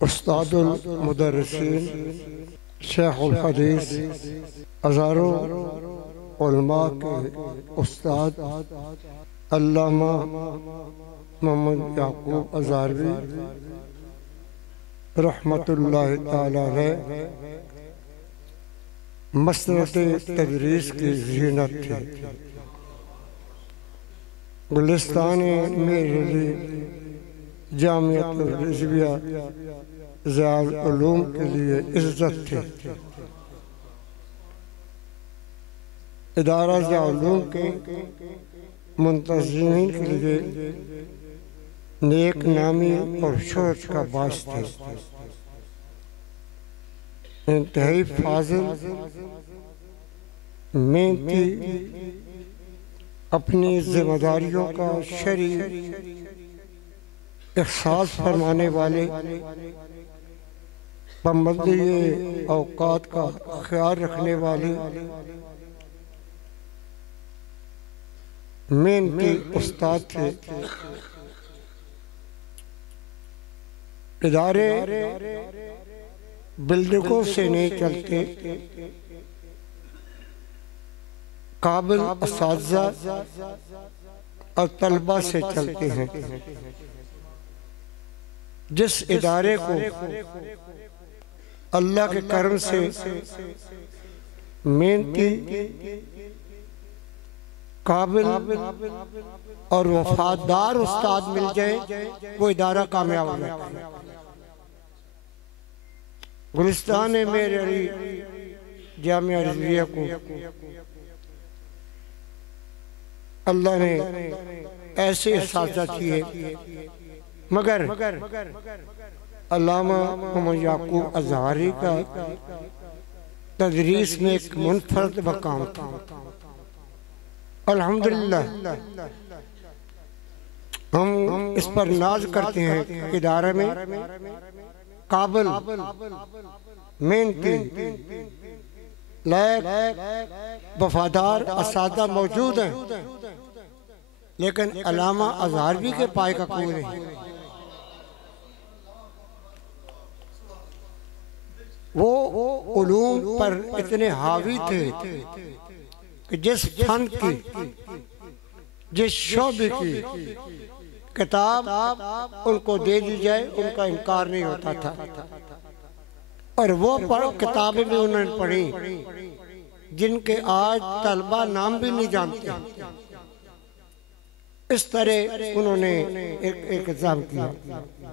उस्तादुल मुदर्रिसीन शेखुल हदीस हज़ारों उलमा के उस्ताद अल्लामा मोहम्मद याकूब अज़हरवी रहमतुल्लाहि ताला अलैह मसनद तदरीस की ज़ीनत थी। गुलिस्तान मेरी जामिअतुल रिज़विया ज़ियाउल उलूम के लिए इज्जत थी। इदारा ज़ियाउल उलूम के मुंतज़िमीन के लिए नेक नामी और शोहरत का बाइस थे। इंतहाई फाजिल मेहनती अपनी जिम्मेदारियों का शरई एहसास फरमाने वाले पाबंदी औकात का ख्याल रखने वाले मेहनती उस्ताद थे। इदारे बिल्डिंगों से नहीं चलते, काबिल असातिज़ा और तलबा से चलते हैं। जिस इदारे को अल्लाह के करम से मेहनती, काबिल और वफादार उस्ताद मिल जाए वो इदारा कामयाब हो जाता है। गुलिस्तान मेरी जामिया रिज़विया को अल्लाह ने ऐसे इस्ताद किए, मगर अल्लामा मोहम्मद याकूब अज़हरी का तदरीस में एक मुनफरद मकाम था। अल्हम्दुलिल्लाह हम इस पर नाज करते हैं कि इदारे में काबिल, मेहनती, लायक, वफादार असातिज़ा मौजूद हैं, लेकिन अल्लामा अज़हरवी के पाए का कोई नहीं। वो उलूम पर इतने हावी थे कि जिस फन की, जिस शोबे की किताब उनको दे दी जाए उनका इनकार नहीं होता था। और वो किताबें भी उन्होंने पढ़ी जिनके आज तलबा नाम भी नहीं जानते। इस तरह उन्होंने एक इंतजाम किया।